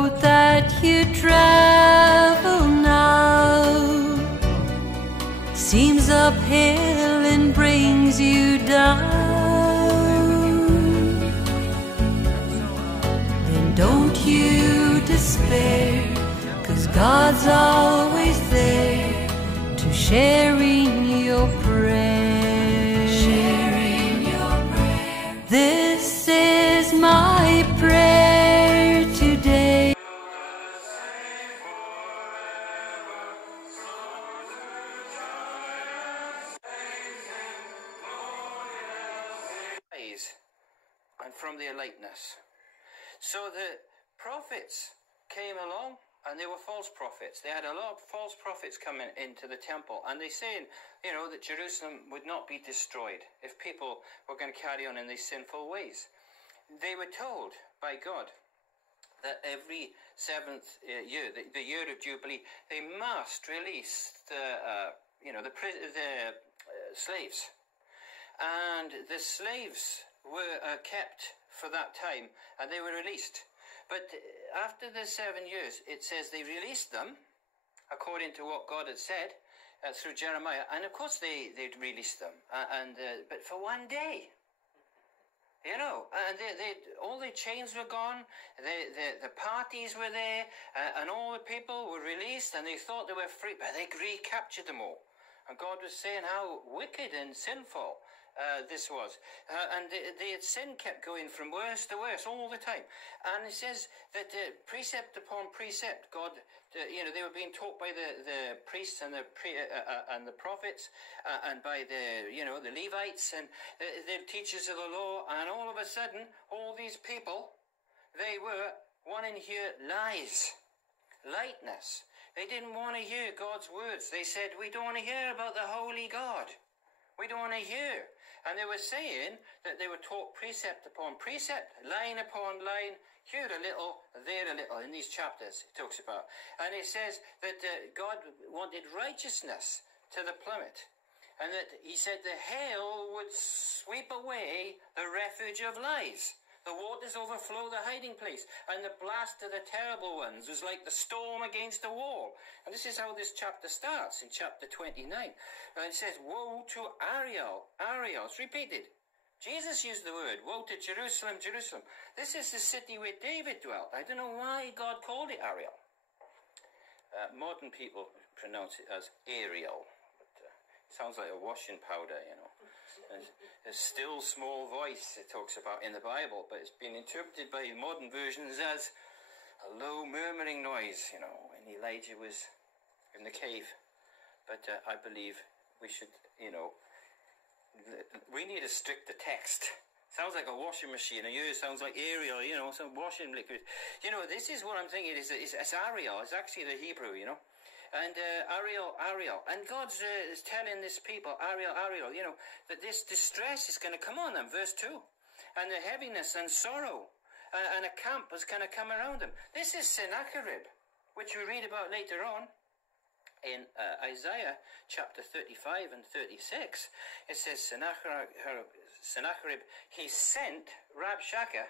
road that you travel now seems uphill and brings you down, then don't you despair, 'cause God's always there to sharing your prayer. Sharing your prayer. This is my prayer today. And from their likeness. So the prophets came along, and they were false prophets. They had a lot of false prophets coming into the temple, and they saying, you know, that Jerusalem would not be destroyed if people were going to carry on in these sinful ways. They were told by God that every seventh year, the year of Jubilee, they must release the slaves, and the slaves were kept for that time, and they were released. But after the 7 years, it says they released them, according to what God had said through Jeremiah. And of course they'd released them, but for one day. You know, and all the chains were gone, the parties were there, and all the people were released, and they thought they were free, but they recaptured them all. And God was saying how wicked and sinful this was. And the sin kept going from worse to worse all the time. And it says that precept upon precept, God, they were being taught by the priests and the prophets, and by the Levites and the teachers of the law. And all of a sudden, all these people, they were wanting to hear lies, lightness. They didn't want to hear God's words. They said, we don't want to hear about the holy God. We don't want to hear. And they were saying that they were taught precept upon precept, line upon line, here a little, there a little, in these chapters it talks about. And it says that God wanted righteousness to the plummet, and that he said the hail would sweep away the refuge of lies. The waters overflow the hiding place, and the blast of the terrible ones was like the storm against a wall. And this is how this chapter starts, in chapter 29. And it says, woe to Ariel. Ariel, it's repeated. Jesus used the word, woe to Jerusalem, Jerusalem. This is the city where David dwelt. I don't know why God called it Ariel. Modern people pronounce it as Ariel. But, it sounds like a washing powder, you know. A still small voice it talks about in the Bible, but it's been interpreted by modern versions as a low murmuring noise, you know, when Elijah was in the cave. But I believe we should, we need to strict the text. Sounds like a washing machine. Yours sounds like Ariel, some washing liquid. This is what I'm thinking. It's Ariel. It's actually the Hebrew, And Ariel. And God's is telling this people, Ariel, that this distress is going to come on them, verse 2. And the heaviness and sorrow, and a camp is going to come around them. This is Sennacherib, which we read about later on in Isaiah chapter 35 and 36. It says Sennacherib, he sent Rabshakeh,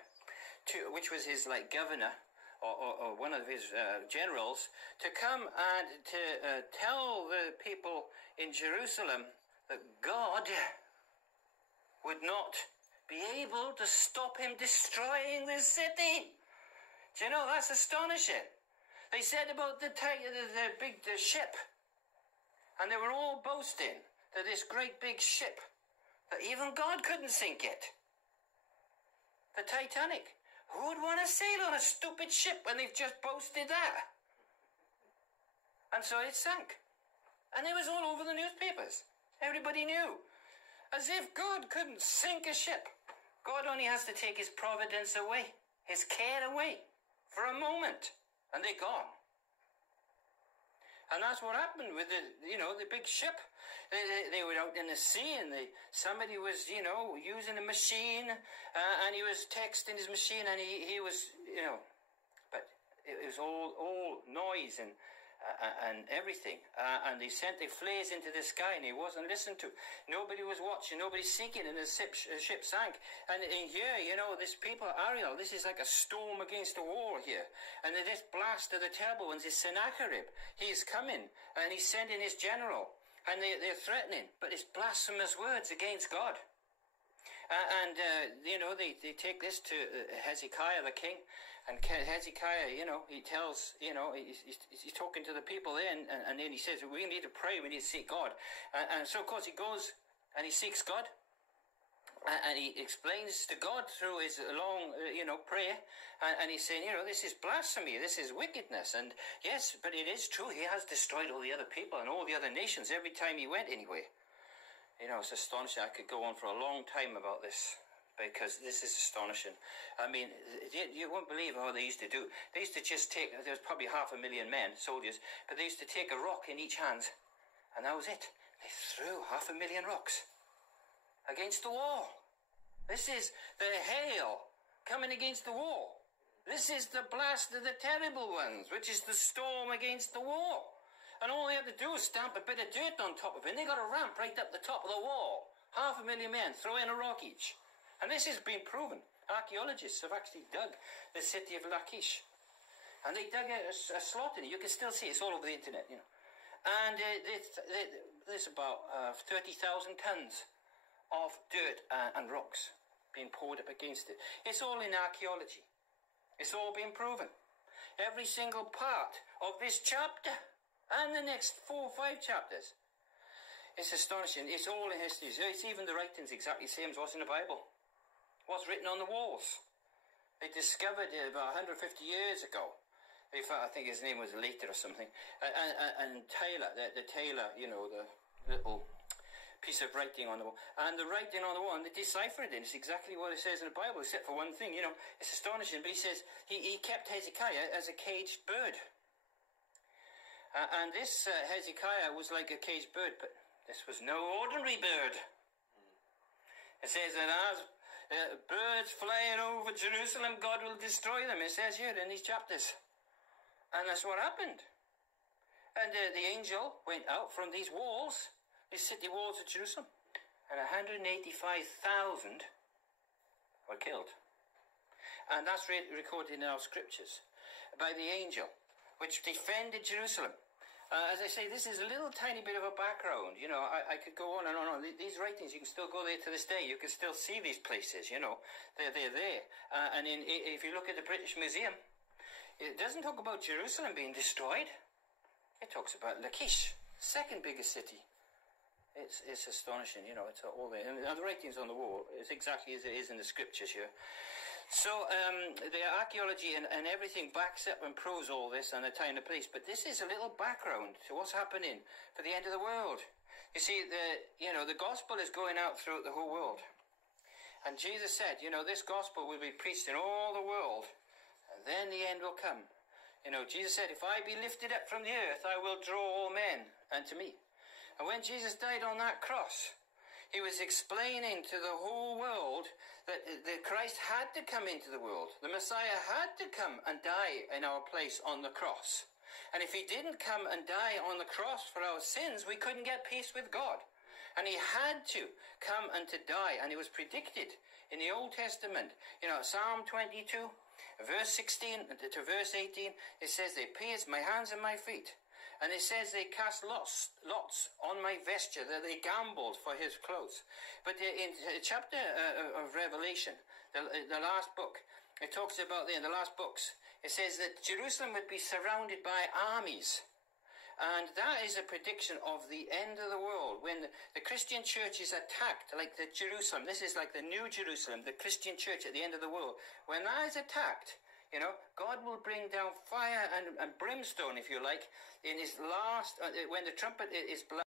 which was his governor, or one of his generals, to come and to tell the people in Jerusalem that God would not be able to stop him destroying this city. Do you know, that's astonishing. They said about the ship, and they were all boasting that this great big ship, that even God couldn't sink it. The Titanic. Who would want to sail on a stupid ship when they've just boasted that? And so it sank. And it was all over the newspapers. Everybody knew. As if God couldn't sink a ship. God only has to take his providence away, his care away, for a moment, and they're gone. And that's what happened with the big ship. They were out in the sea, and somebody was, using a machine, and he was texting his machine, and he was, but it was all noise and and everything. And they sent their flares into the sky, and he wasn't listened to. Nobody was watching, nobody seeking, and the ship sank. And in here, you know, this people, Ariel, this is like a storm against the wall here. And this blast of the terrible ones is Sennacherib. He's coming, and he's sending his general. And they're threatening, but it's blasphemous words against God. You know, they take this to Hezekiah the king, and Hezekiah, you know, he tells, you know, he's talking to the people there, and then he says, we need to pray, we need to seek God. And so, of course, he goes and he seeks God, and he explains to God through his long, you know, prayer, and he's saying, you know, this is blasphemy, this is wickedness, and yes, but it is true, he has destroyed all the other people and all the other nations every time he went anywhere. You know, it's astonishing. I could go on for a long time about this, because this is astonishing. I mean, you won't believe how they used to do. They used to just take, there was probably 500,000 men, soldiers, but they used to take a rock in each hand, and that was it. They threw 500,000 rocks against the wall. This is the hail coming against the wall. This is the blast of the terrible ones, which is the storm against the wall. And all they had to do was stamp a bit of dirt on top of it, and they got a ramp right up the top of the wall. 500,000 men throw in a rock each. And this has been proven. Archaeologists have actually dug the city of Lachish. And they dug a slot in it. You can still see it. It's all over the internet, you know. And there's about 30,000 tons of dirt and rocks being poured up against it. It's all in archaeology. It's all been proven. Every single part of this chapter and the next 4 or 5 chapters. It's astonishing. It's all in history. It's even the writings exactly the same as what's in the Bible. What's written on the walls. They discovered it about 150 years ago. In fact, I think his name was Later or something. And Taylor, the Taylor, you know, the little piece of writing on the wall. And the writing on the wall, and they deciphered it. It's exactly what it says in the Bible, except for one thing, you know. It's astonishing. But he says he kept Hezekiah as a caged bird. And this Hezekiah was like a caged bird, but this was no ordinary bird. It says that as birds flying over Jerusalem, God will destroy them. It says here in these chapters. And that's what happened. And the angel went out from these walls, these city walls of Jerusalem, and 185,000 were killed. And that's recorded in our scriptures by the angel, which defended Jerusalem. As I say, this is a little tiny bit of a background. You know, I could go on and on. These writings, you can still go there to this day. You can still see these places, you know. They're there. And if you look at the British Museum, it doesn't talk about Jerusalem being destroyed. It talks about Lachish, second biggest city. It's astonishing, you know. It's all there. And the writings on the wall is exactly as it is in the scriptures here. So the archaeology and everything backs up and proves all this and the time and the place. But this is a little background to what's happening for the end of the world. You see, the gospel is going out throughout the whole world. And Jesus said, you know, this gospel will be preached in all the world, and then the end will come. You know, Jesus said, if I be lifted up from the earth, I will draw all men unto me. And when Jesus died on that cross, he was explaining to the whole world that Christ had to come into the world. The Messiah had to come and die in our place on the cross. And if he didn't come and die on the cross for our sins, we couldn't get peace with God. And he had to come and to die. And it was predicted in the Old Testament. You know, Psalm 22, verse 16 to verse 18, it says, they pierced my hands and my feet. And it says they cast lots on my vesture, that they gambled for his clothes. But in the chapter of Revelation, the last book, it talks about there in the last books, it says that Jerusalem would be surrounded by armies. And that is a prediction of the end of the world, when the Christian church is attacked, like the Jerusalem. This is like the new Jerusalem, the Christian church at the end of the world. When that is attacked, you know, God will bring down fire and brimstone, if you like, in his last, when the trumpet is blown.